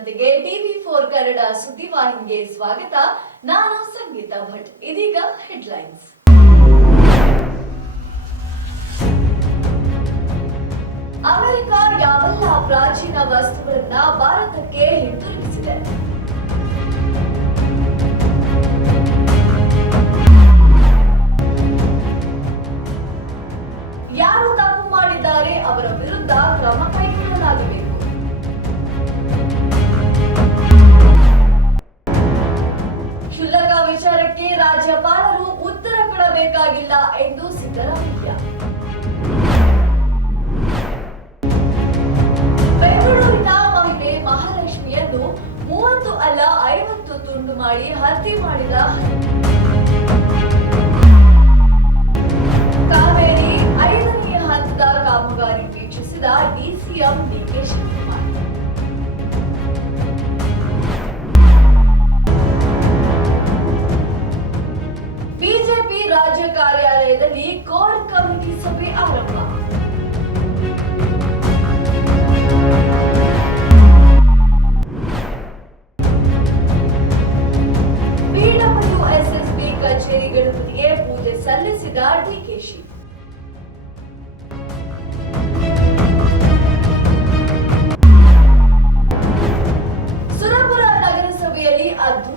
ಜನತೆಗೆ TV four Kannada ಸುದ್ದಿವಾಹಿನಿಗೆ ಸ್ವಾಗತ. ನಾನು ಸಂಗೀತ ಭಟ್. ಇದೀಗ ಹೆಡ್ಲೈನ್ಸ್ ಅಮೆರಿಕ ಯಾವೆಲ್ಲ ಪ್ರಾಚೀನ ವಸ್ತುಗಳನ್ನ ಭಾರತಕ್ಕೆ ಹಿಂತಿರುಗಿಸಿದೆ? ಯಾರು ತಪ್ಪು ಮಾಡಿದ್ದಾರೆ ಅವರ ವಿರುದ್ಧ ಕ್ರಮ ಕೈಗೊಳ್ಳಲಾಗಬೇಕು ಕೊಡಬೇಕಾಗಿಲ್ಲ ಎಂದು ಸಿದ್ದರಾಮಯ್ಯ ಬೆಂಗಳೂರಿನ ಮಹಿಳೆ ಮಹಾಲಕ್ಷ್ಮಿಯನ್ನು ಮೂವತ್ತು ಅಲ್ಲ ಐವತ್ತು ತುಂಡು ಮಾಡಿ ಹತ್ಯೆ ಮಾಡಿದ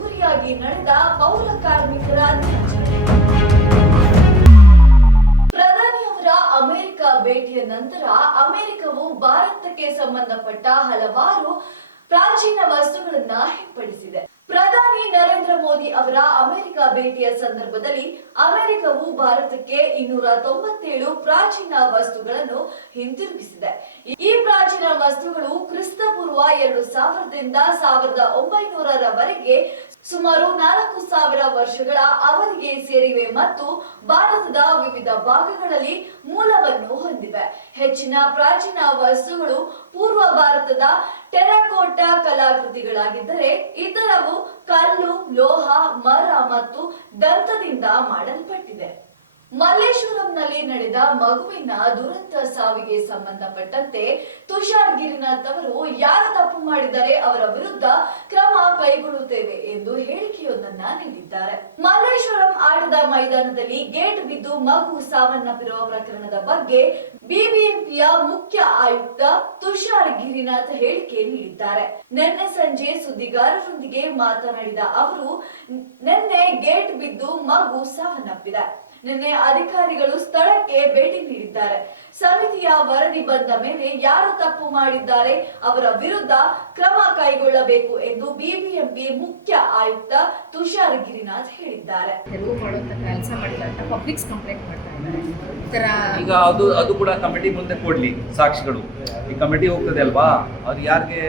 ಅದ್ದೂರಿಯಾಗಿ ನಡೆದ ಪೌರ ಕಾರ್ಮಿಕರ ಪ್ರಧಾನಿ ಪ್ರಧಾನಿಯವರ ಅಮೆರಿಕ ಭೇಟಿಯ ನಂತರ ಅಮೆರಿಕವು ಭಾರತಕ್ಕೆ ಸಂಬಂಧಪಟ್ಟ ಹಲವಾರು ಪ್ರಾಚೀನ ವಸ್ತುಗಳನ್ನ ಹಿಂಪಡಿಸಿದೆ. ಪ್ರಧಾನಿ ನರೇಂದ್ರ ಮೋದಿ ಅವರ ಅಮೆರಿಕ ಭೇಟಿಯ ಸಂದರ್ಭದಲ್ಲಿ ಅಮೆರಿಕವು ಭಾರತಕ್ಕೆ ಇನ್ನೂರ ತೊಂಬತ್ತೇಳು ಪ್ರಾಚೀನ ವಸ್ತುಗಳನ್ನು ಹಿಂತಿರುಗಿಸಿದೆ ಈ ಪ್ರಾಚೀನ ವಸ್ತುಗಳು ಕ್ರಿಸ್ತಪೂರ್ವ ಎರಡು ಸಾವಿರದಿಂದ ಸಾವಿರದ ಒಂಬೈನೂರರವರೆಗೆ ಸುಮಾರು ನಾಲ್ಕು ಸಾವಿರ ವರ್ಷಗಳ ಅವಧಿಗೆ ಸೇರಿವೆ ಮತ್ತು ಭಾರತದ ವಿವಿಧ ಭಾಗಗಳಲ್ಲಿ ಮೂಲವನ್ನು ಹೊಂದಿವೆ. ಹೆಚ್ಚಿನ ಪ್ರಾಚೀನ ವಸ್ತುಗಳು ಪೂರ್ವ ಭಾರತದ ಟೆರಕೋಟಾ ಕಲಾಕೃತಿಗಳಾಗಿದ್ದರೆ ಇತರವು ಕಲ್ಲು, ಲೋಹ, ಮರ ಮತ್ತು ದಂತದಿಂದ ಮಾಡಲ್ಪಟ್ಟಿದೆ. ಮಲ್ಲೇಶ್ವರಂನಲ್ಲಿ ನಡೆದ ಮಗುವಿನ ದುರಂತ ಸಾವಿಗೆ ಸಂಬಂಧಪಟ್ಟಂತೆ ತುಷಾರ್ ಗಿರಿನಾಥ್ ಅವರು ಯಾರು ತಪ್ಪು ಮಾಡಿದರೆ ಅವರ ವಿರುದ್ಧ ಕ್ರಮ ಕೈಗೊಳ್ಳುತ್ತೇವೆ ಎಂದು ಹೇಳಿಕೆಯೊಂದನ್ನ ನೀಡಿದ್ದಾರೆ. ಮಲ್ಲೇಶ್ವರಂ ಆಟದ ಮೈದಾನದಲ್ಲಿ ಗೇಟ್ ಬಿದ್ದು ಮಗು ಸಾವನ್ನಪ್ಪಿರುವ ಪ್ರಕರಣದ ಬಗ್ಗೆ ಬಿಬಿಎಂಪಿಯ ಮುಖ್ಯ ಆಯುಕ್ತ ತುಷಾರ್ ಗಿರಿನಾಥ್ ಹೇಳಿಕೆ ನೀಡಿದ್ದಾರೆ. ನಿನ್ನೆ ಸಂಜೆ ಸುದ್ದಿಗಾರರೊಂದಿಗೆ ಮಾತನಾಡಿದ ಅವರು, ನಿನ್ನೆ ಗೇಟ್ ಬಿದ್ದು ಮಗು ಸಾವನ್ನಪ್ಪಿದೆ. ನಿನ್ನೆ ಅಧಿಕಾರಿಗಳು ಸ್ಥಳಕ್ಕೆ ಭೇಟಿ ನೀಡಿದ್ದಾರೆ. ಸಮಿತಿಯ ವರದಿ ಬಂದ ಮೇಲೆ ಯಾರು ತಪ್ಪು ಮಾಡಿದ್ದಾರೆ ಅವರ ವಿರುದ್ಧ ಕ್ರಮ ಕೈಗೊಳ್ಳಬೇಕು ಎಂದು ಬಿಬಿಎಂಪಿ ಮುಖ್ಯ ಆಯುಕ್ತ ತುಷಾರ್ ಗಿರಿನಾಥ್ ಹೇಳಿದ್ದಾರೆ. ಕೆಲಸ ಮಾಡಿಲ್ಲ ಪಬ್ಲಿಕ್ಸ್ ಕಂಪ್ಲೇಂಟ್ ಈಗ ಅದು ಅದು ಕೂಡ ಕಮಿಟಿ ಮುಂದೆ ಕೊಡ್ಲಿ ಸಾಕ್ಷಿಗಳು. ಈ ಕಮಿಟಿ ಹೋಗ್ತದೆ ಅಲ್ವಾ? ಅದು ಯಾರಿಗೆ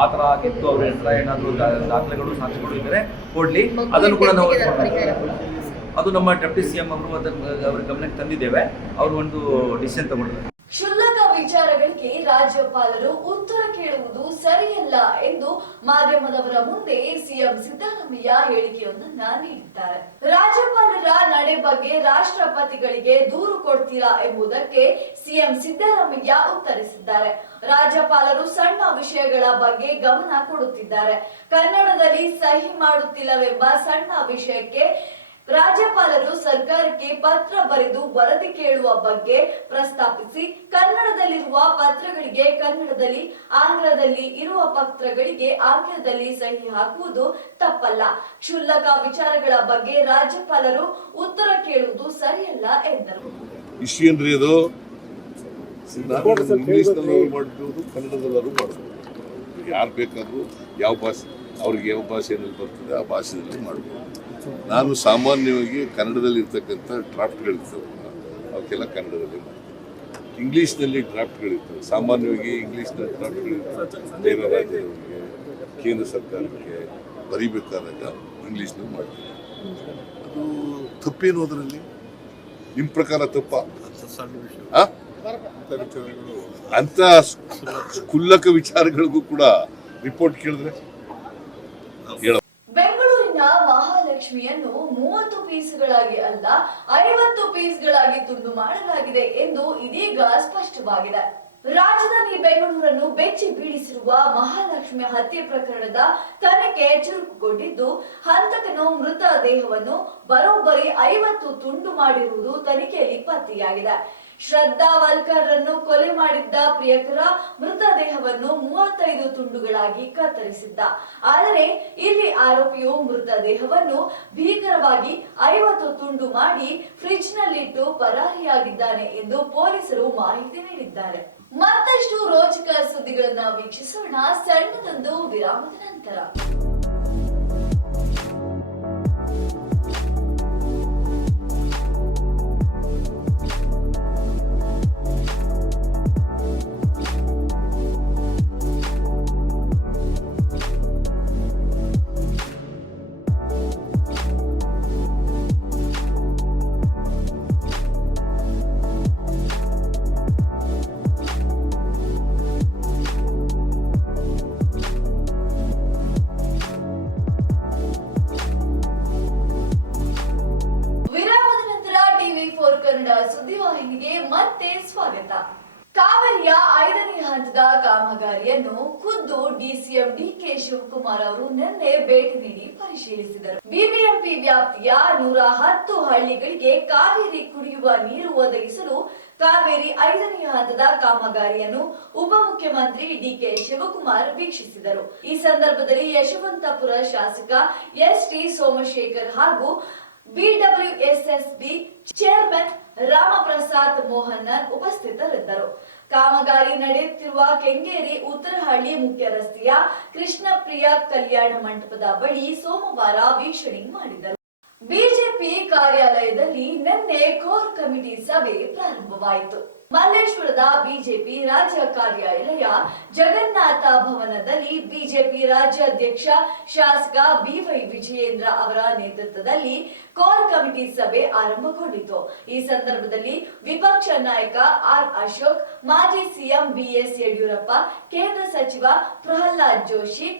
ಆ ತರ ಆಗಿತ್ತು ಅವ್ರ ಏನಾದರೂ ದಾಖಲೆಗಳು ಸಾಕ್ಷಿಗಳು ಇದ್ದರೆ ಕೊಡ್ಲಿ. ಅದನ್ನು ಕೂಡ ನಾವು. ಅದು ನಮ್ಮ ಡೆಪ್ಟಿ ಸಿ ಎಂ ಅವರು ಅವ್ರ ಗಮನಕ್ಕೆ ತಂದಿದ್ದೇವೆ. ಅವರು ಒಂದು ಡಿಸಿಷನ್ ತಗೊಂಡಿದ್ದಾರೆ. ಕ್ಷುಲ್ಲಕ ವಿಚಾರಗಳಿಗೆ ರಾಜ್ಯಪಾಲರು ಉತ್ತರ ಕೇಳುವುದು ಸರಿಯಲ್ಲ ಎಂದು ಮಾಧ್ಯಮದವರ ಮುಂದೆ ಸಿಎಂ ಸಿದ್ದರಾಮಯ್ಯ ಹೇಳಿಕೆಯೊಂದನ್ನ ನೀಡಿದ್ದಾರೆ. ರಾಜ್ಯಪಾಲರ ನಡೆ ಬಗ್ಗೆ ರಾಷ್ಟ್ರಪತಿಗಳಿಗೆ ದೂರು ಕೊಡ್ತೀರಾ ಎಂಬುದಕ್ಕೆ ಸಿಎಂ ಸಿದ್ದರಾಮಯ್ಯ ಉತ್ತರಿಸಿದ್ದಾರೆ. ರಾಜ್ಯಪಾಲರು ಸಣ್ಣ ವಿಷಯಗಳ ಬಗ್ಗೆ ಗಮನ ಕೊಡುತ್ತಿದ್ದಾರೆ. ಕನ್ನಡದಲ್ಲಿ ಸಹಿ ಮಾಡುತ್ತಿಲ್ಲವೆಂಬ ಸಣ್ಣ ವಿಷಯಕ್ಕೆ ರಾಜ್ಯಪಾಲರು ಸರ್ಕಾರಕ್ಕೆ ಪತ್ರ ಬರೆದು ವರದಿ ಕೇಳುವ ಬಗ್ಗೆ ಪ್ರಸ್ತಾಪಿಸಿ ಕನ್ನಡದಲ್ಲಿರುವ ಪತ್ರಗಳಿಗೆ ಕನ್ನಡದಲ್ಲಿ ಆಂಗ್ಲದಲ್ಲಿ ಇರುವ ಪತ್ರಗಳಿಗೆ ಆಂಗ್ಲದಲ್ಲಿ ಸಹಿ ಹಾಕುವುದು ತಪ್ಪಲ್ಲ. ಕ್ಷುಲ್ಲಕ ವಿಚಾರಗಳ ಬಗ್ಗೆ ರಾಜ್ಯಪಾಲರು ಉತ್ತರ ಕೇಳುವುದು ಸರಿಯಲ್ಲ ಎಂದರು. ಮಾಡ್ಬೋದು. ಯಾರು ಬೇಕಾದರೂ ಯಾವ ಭಾಷೆ ಅವ್ರಿಗೆ ಯಾವ ಭಾಷೆಯಲ್ಲಿ ಬರ್ತದೆ, ಆ ಭಾಷೆಯಲ್ಲಿ ಮಾಡ್ಬೋದು. ನಾನು ಸಾಮಾನ್ಯವಾಗಿ ಕನ್ನಡದಲ್ಲಿ ಇರ್ತಕ್ಕಂಥ ಡ್ರಾಫ್ಟ್ಗಳಿರ್ತವೆ. ಅವಕ್ಕೆಲ್ಲ ಕನ್ನಡದಲ್ಲಿ ಮಾಡ್ತೀನಿ. ಇಂಗ್ಲೀಷ್ನಲ್ಲಿ ಡ್ರಾಫ್ಟ್ಗಳಿರ್ತವೆ. ಸಾಮಾನ್ಯವಾಗಿ ಇಂಗ್ಲೀಷ್ನ ಡ್ರಾಫ್ಟ್ಗಳಿರ್ತವೆ. ಬೇರೆ ರಾಜ್ಯದವರಿಗೆ, ಕೇಂದ್ರ ಸರ್ಕಾರಕ್ಕೆ ಬರಿಬೇಕಾದಾಗ ಇಂಗ್ಲೀಷ್ನಲ್ಲಿ ಮಾಡ್ತೀನಿ. ಅದು ತಪ್ಪೇನು ಅದರಲ್ಲಿ ನಿಮ್ಮ ಪ್ರಕಾರ ತಪ್ಪ? ಅಂತ ಕುಲ್ಲಕ ವಿಚಾರಗಳಿಗೂ ಕೂಡ ರಿಪೋರ್ಟ್ ಕೇಳಿದ್ರೆ? ಬೆಂಗಳೂರಿನ ಮಹಾಲಕ್ಷ್ಮಿಯನ್ನು ಮೂವತ್ತು ಪೀಸ್ಗಳಾಗಿ ಅಲ್ಲ, ಐವತ್ತು ಪೀಸ್ಗಳಾಗಿ ತುಂಡು ಮಾಡಲಾಗಿದೆ ಎಂದು ಇದೀಗ ಸ್ಪಷ್ಟವಾಗಿದೆ. ರಾಜಧಾನಿ ಬೆಂಗಳೂರನ್ನು ಬೆಚ್ಚಿ ಬೀಳಿಸಿರುವ ಮಹಾಲಕ್ಷ್ಮಿ ಹತ್ಯೆ ಪ್ರಕರಣದ ತನಿಖೆ ಚುರುಕುಗೊಂಡಿದ್ದು, ಹಂತಕನು ಮೃತ ದೇಹವನ್ನು ಬರೋಬ್ಬರಿ ಐವತ್ತು ತುಂಡು ಮಾಡಿರುವುದು ತನಿಖೆಯಲ್ಲಿ ಪತ್ತೆಯಾಗಿದೆ. ಶ್ರದ್ಧಾ ವಲ್ಕರ್ ಅನ್ನು ಕೊಲೆ ಮಾಡಿದ್ದ ಪ್ರಿಯಕರ ಮೃತದೇಹವನ್ನು ಮೂವತ್ತೈದು ತುಂಡುಗಳಾಗಿ ಕತ್ತರಿಸಿದ್ದ. ಆದರೆ ಇಲ್ಲಿ ಆರೋಪಿಯು ಮೃತದೇಹವನ್ನು ಭೀಕರವಾಗಿ ಐವತ್ತು ತುಂಡು ಮಾಡಿ ಫ್ರಿಡ್ಜ್ ನಲ್ಲಿಟ್ಟು ಪರಾರಿಯಾಗಿದ್ದಾನೆ ಎಂದು ಪೊಲೀಸರು ಮಾಹಿತಿ ನೀಡಿದ್ದಾರೆ. ಮತ್ತಷ್ಟು ರೋಚಕ ಸುದ್ದಿಗಳನ್ನ ವೀಕ್ಷಿಸೋಣ. ಸಣ್ಣದೊಂದು ವಿರಾಮದ ನಂತರ. ಕಾಮಗಾರಿಯನ್ನು ಖುದ್ದು ಡಿಸಿಎಂ ಡಿಕೆ ಶಿವಕುಮಾರ್ ಅವರು ನಿನ್ನೆ ಭೇಟಿ ನೀಡಿ ಪರಿಶೀಲಿಸಿದರು. ಬಿಬಿಎಂಪಿ ವ್ಯಾಪ್ತಿಯ ನೂರ ಹತ್ತು ಹಳ್ಳಿಗಳಿಗೆ ಕಾವೇರಿ ಕುಡಿಯುವ ನೀರು ಒದಗಿಸಲು ಕಾವೇರಿ ಐದನೇ ಹಂತದ ಕಾಮಗಾರಿಯನ್ನು ಉಪಮುಖ್ಯಮಂತ್ರಿ ಡಿಕೆ ಶಿವಕುಮಾರ್ ವೀಕ್ಷಿಸಿದರು. ಈ ಸಂದರ್ಭದಲ್ಲಿ ಯಶವಂತಪುರ ಶಾಸಕ ಎಸ್ ಟಿ ಸೋಮಶೇಖರ್ ಹಾಗೂ ಬಿಡಬ್ಲ್ಯೂಎಸ್ಎಸ್ಬಿ ಚೇರ್ಮನ್ ರಾಮಪ್ರಸಾದ್ ಮೋಹನ್ ಉಪಸ್ಥಿತರಿದ್ದರು. ಕಾಮಗಾರಿ ನಡೆಯುತ್ತಿರುವ ಕೆಂಗೇರಿ ಉತ್ತರಹಳ್ಳಿ ಮುಖ್ಯ ರಸ್ತೆಯ ಕೃಷ್ಣಪ್ರಿಯ ಕಲ್ಯಾಣ ಮಂಟಪದ ಬಳಿ ಸೋಮವಾರ ವೀಕ್ಷಣೆ ಮಾಡಿದರು. ಬಿಜೆಪಿ ಕಾರ್ಯಾಲಯದಲ್ಲಿ ನಿನ್ನೆ ಕೋರ್ ಕಮಿಟಿ ಸಭೆ ಪ್ರಾರಂಭವಾಯಿತು. ಮಲ್ಲೇಶ್ವರದ ಬಿಜೆಪಿ ರಾಜ್ಯ ಕಾರ್ಯಾಲಯ ಜಗನ್ನಾಥ ಭವನದಲ್ಲಿ ಬಿಜೆಪಿ ರಾಜ್ಯಾಧ್ಯಕ್ಷ ಶಾಸಕ ಬಿವೈ ವಿಜಯೇಂದ್ರ ಅವರ ನೇತೃತ್ವದಲ್ಲಿ ಕೋರ್ ಕಮಿಟಿ ಸಭೆ ಆರಂಭಗೊಂಡಿತು. ಈ ಸಂದರ್ಭದಲ್ಲಿ ವಿಪಕ್ಷ ನಾಯಕ ಆರ್ ಅಶೋಕ್, ಮಾಜಿ ಸಿಎಂ ಬಿಎಸ್ ಯಡಿಯೂರಪ್ಪ, ಕೇಂದ್ರ ಸಚಿವ ಪ್ರಹ್ಲಾದ್ ಜೋಶಿ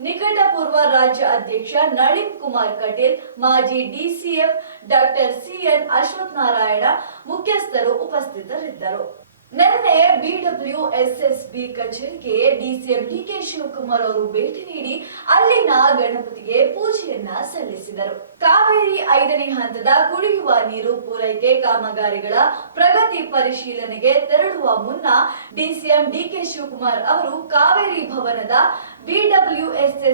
ನಿಕಟಪೂರ್ವ ರಾಜ್ಯ ಅಧ್ಯಕ್ಷ ನಳಿನ್ ಕುಮಾರ್ ಕಟೀಲ್ ಮಾಜಿ DCF doctor CN Ashwath Narayana ಮುಖ್ಯಸ್ಥರು ಉಪಸ್ಥಿತರಿದ್ದರು. ನಿನ್ನೆ ಬಿಡಬ್ಲ್ಯುಎಸ್ ಎಸ್ ಬಿ ಕಚೇರಿಗೆ ಡಿಸಿಎಂ ಡಿಕೆ ಶಿವಕುಮಾರ್ ಅವರು ಭೇಟಿ ನೀಡಿ ಅಲ್ಲಿನ ಗಣಪತಿಗೆ ಪೂಜೆಯನ್ನ ಸಲ್ಲಿಸಿದರು. ಕಾವೇರಿ ಐದನೇ ಹಂತದ ಕುಡಿಯುವ ನೀರು ಪೂರೈಕೆ ಕಾಮಗಾರಿಗಳ ಪ್ರಗತಿ ಪರಿಶೀಲನೆಗೆ ತೆರಳುವ ಮುನ್ನ ಡಿಸಿಎಂ ಡಿಕೆ ಶಿವಕುಮಾರ್ ಅವರು ಕಾವೇರಿ ಭವನದ ಬಿಡಬ್ಲ್ಯೂ ಕೇಂದ್ರ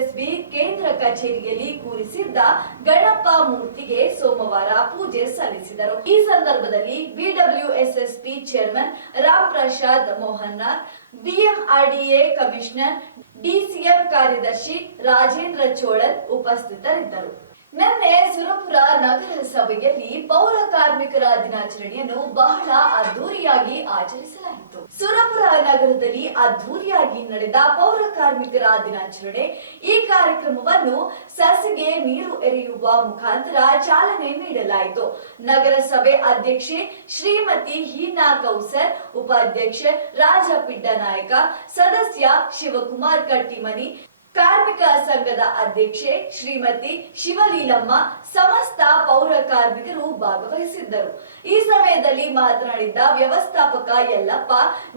ಕಚೇರಿಯಲ್ಲಿ ಕೂರಿಸಿದ್ದ ಗಣಪ ಮೂರ್ತಿಗೆ ಸೋಮವಾರ ಪೂಜೆ ಸಲ್ಲಿಸಿದರು. ಈ ಸಂದರ್ಭದಲ್ಲಿ BWSSP chairman Ram Prasad Mohannath BMRDA commissioner, DCM ಕಾರ್ಯದರ್ಶಿ ರಾಜೇಂದ್ರ ಚೋಳನ್ ಉಪಸ್ಥಿತರಿದ್ದರು. ನಿನ್ನೆ ಸುರಪುರ ನಗರಸಭೆಯಲ್ಲಿ ಪೌರ ಕಾರ್ಮಿಕರ ದಿನಾಚರಣೆಯನ್ನು ಬಹಳ ಅದ್ದೂರಿಯಾಗಿ ಆಚರಿಸಲಾಯಿತು. ಸುರಪುರ ನಗರದಲ್ಲಿ ಅದ್ದೂರಿಯಾಗಿ ನಡೆದ ಪೌರ ಕಾರ್ಮಿಕರ ದಿನಾಚರಣೆ ಈ ಕಾರ್ಯಕ್ರಮವನ್ನು ಸಸಿಗೆ ನೀರು ಎರೆಯುವ ಮುಖಾಂತರ ಚಾಲನೆ ನೀಡಲಾಯಿತು. ನಗರಸಭೆ ಅಧ್ಯಕ್ಷೆ ಶ್ರೀಮತಿ ಹೀನಾ ಕೌಸರ್, ಉಪಾಧ್ಯಕ್ಷೆ ರಾಜಪಿಡ್ಡ ಪಿಡ್ಡನಾಯಕ ಸದಸ್ಯ ಶಿವಕುಮಾರ್ ಕಟ್ಟಿಮನಿ ಕಾರ್ಮಿಕ ಸಂಘದ ಅಧ್ಯಕ್ಷೆ ಶ್ರೀಮತಿ ಶಿವಲೀಲಮ್ಮ ಸಮಸ್ತ ಪೌರ ಕಾರ್ಮಿಕರು ಭಾಗವಹಿಸಿದ್ದರು. ಈ ಸಮಯದಲ್ಲಿ ಮಾತನಾಡಿದ್ದ ವ್ಯವಸ್ಥಾಪಕ ಯಲ್ಲಪ್ಪ,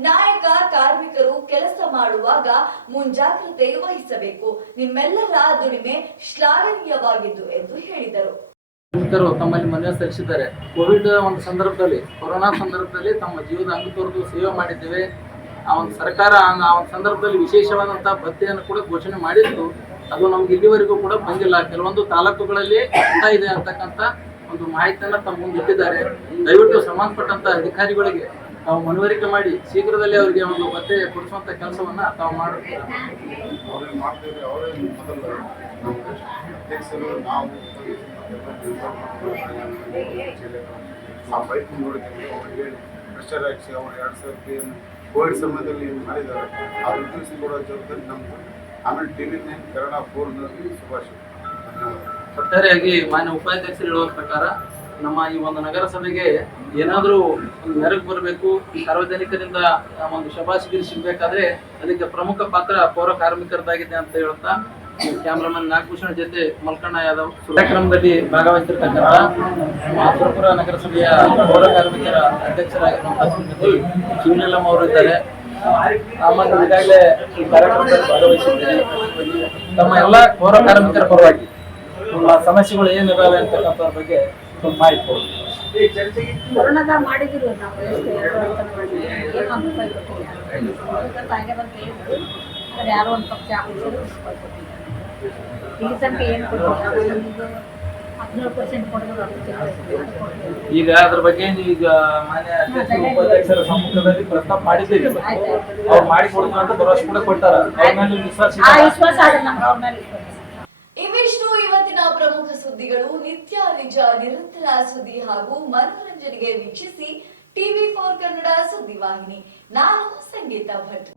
ನಾಯಕ ಕಾರ್ಮಿಕರು ಕೆಲಸ ಮಾಡುವಾಗ ಮುಂಜಾಗ್ರತೆ ವಹಿಸಬೇಕು. ನಿಮ್ಮೆಲ್ಲರ ದುಡಿಮೆ ಶ್ಲಾಘನೀಯವಾಗಿದ್ದು ಎಂದು ಹೇಳಿದರು. ಕಾರ್ಮಿಕರು ತಮ್ಮಲ್ಲಿ ಮನವಿ ಸಲ್ಲಿಸಿದ್ದಾರೆ. ಕೋವಿಡ್ ಒಂದು ಸಂದರ್ಭದಲ್ಲಿ, ಕೊರೋನಾ ಸಂದರ್ಭದಲ್ಲಿ ತಮ್ಮ ಜೀವದ ಅಂಗ ಸೇವೆ ಮಾಡಿದ್ದೇವೆ. ಆ ಒಂದು ಸರ್ಕಾರ ಆ ಒಂದು ಸಂದರ್ಭದಲ್ಲಿ ವಿಶೇಷವಾದಂಥ ಭತ್ತೆಯನ್ನು ಕೂಡ ಘೋಷಣೆ ಮಾಡಿದ್ದು, ಅದು ನಮ್ಗೆ ಇಲ್ಲಿವರೆಗೂ ಕೂಡ ಬಂದಿಲ್ಲ. ಕೆಲವೊಂದು ತಾಲೂಕುಗಳಲ್ಲಿ ಅಂತ ಇದೆ ಅಂತಕ್ಕಂಥ ಒಂದು ಮಾಹಿತಿಯನ್ನ ತಮ್ಮ ಮುಂದೆ ಇಟ್ಟಿದ್ದಾರೆ. ದಯವಿಟ್ಟು ಸಂಬಂಧಪಟ್ಟಂತ ಅಧಿಕಾರಿಗಳಿಗೆ ತಾವು ಮನವರಿಕೆ ಮಾಡಿ, ಶೀಘ್ರದಲ್ಲಿ ಅವರಿಗೆ ಒಂದು ಭತ್ತೆ ಕೊಡಿಸುವಂತ ಕೆಲಸವನ್ನ ತಾವು ಮಾಡುತ್ತಾರೆ ಆ ಬೈಕ್ ಸಾವಿರಕ್ಕೆ ಕೋವಿಡ್ ಸಮಯದಲ್ಲಿ ಏನು ಮಾಡಿದ್ದಾರೆ ಅದು ತಿಳಿಸಿಕೊಡೋ ಕೊಡೋ ಜವಾಬ್ದಾರಿ ನಮ್ಮದು ಆಮೇಲೆ ಟಿ ವಿ ನೈನ್ ಕನ್ನಡ ಫೋರ್ನಲ್ಲಿ ಶುಭಾಶಯ. ಒಟ್ಟಾರೆಯಾಗಿ ಮಾನ್ಯ ಉಪಾಧ್ಯಕ್ಷರು ಹೇಳುವ ಪ್ರಕಾರ, ನಮ್ಮ ಈ ಒಂದು ನಗರಸಭೆಗೆ ಏನಾದರೂ ಒಂದು ನೆರವು ಬರಬೇಕು ಸಾರ್ವಜನಿಕರಿಂದ ಒಂದು ಶಬಾಷಿಗಿರಿ ಸಿಗಬೇಕಾದ್ರೆ, ಅದಕ್ಕೆ ಪ್ರಮುಖ ಪಾತ್ರ ಪೌರ ಕಾರ್ಮಿಕರದಾಗಿದೆ ಅಂತ ಹೇಳ್ತಾ ಕ್ಯಾಮ್ರಾಮನ್ ನಾಗಭೂಷಣ ಜೊತೆ ಮಲ್ಕಣ್ಣ ಯಾದವ್ ಕಾರ್ಯಕ್ರಮದಲ್ಲಿ ಭಾಗವಹಿಸಿರ್ತಕ್ಕಂಥ ಮಾತೃಪುರ ನಗರಸಭೆಯ ಪೌರ ಕಾರ್ಮಿಕರ ಅಧ್ಯಕ್ಷರಾಗಿರುವಂತಹ ಶ್ರೀಮತಿ ಅವರು ಇದ್ದಾರೆ. ಆಮೇಲೆ ಈಗಾಗಲೇ ಈ ಕಾರ್ಯಕ್ರಮದಲ್ಲಿ ಭಾಗವಹಿಸಿದ್ದೇನೆ ತಮ್ಮ ಎಲ್ಲ ಪೌರ ಕಾರ್ಮಿಕರ ಪರವಾಗಿ ನಮ್ಮ ಸಮಸ್ಯೆಗಳು ಏನಿದಾವೆ ಅಂತಕ್ಕಂಥವ್ರ ಬಗ್ಗೆ ಸ್ವಲ್ಪ ಮಾಹಿತಿ ಕೊಡಿ. ಮಾಡಿದ್ರು ನಾವು ಆಗ್ಯದ ಅಂತ ಹೇಳಿದ್ರು ಆದ್ರೆ ಯಾರೋ ಒಂದು ಪಕ್ಷ ಕೊಟ್ಟಿಲ್ಲ ಇಲ್ಲಿ ತನಕ ಏನು ಹದಿನೇಳು ಪರ್ಸೆಂಟ್ ಕೊಡೋದು ಈಗ ಅದ್ರ ಬಗ್ಗೆ ಈಗ ಮಾನ್ಯ ಅಧ್ಯಕ್ಷರು ಉಪಾಧ್ಯಕ್ಷರ ಸಮ್ಮುಖದಲ್ಲಿ ಪ್ರಸ್ತಾಪ ಮಾಡಿದ್ದೀವಿ ಅವ್ರು ಮಾಡಿ ಕೊಡ್ತೀವಿ ಅಂತ ಭರವಸೆ ಕೂಡ ಕೊಡ್ತಾರ. ಅವ್ರ ಮೇಲೆ ವಿಶ್ವಾಸ ಆ ವಿಶ್ವಾಸ ಆದ್ರೆ ನಮ್ಗೆ ಅವ್ರ ಮೇಲೆ ಇವಿಷ್ಟು ಇವತ್ತಿನ ಪ್ರಮುಖ ಸುದ್ದಿಗಳು ನಿತ್ಯ ನಿಜ ನಿರಂತರ ಸುದ್ದಿ ಹಾಗೂ ಮನೋರಂಜನೆಗೆ ವೀಕ್ಷಿಸಿ ಟಿವಿ ಫೋರ್ ಕನ್ನಡ ಸುದ್ದಿ ವಾಹಿನಿ ನಾನು ಸಂಗೀತ ಭಟ್.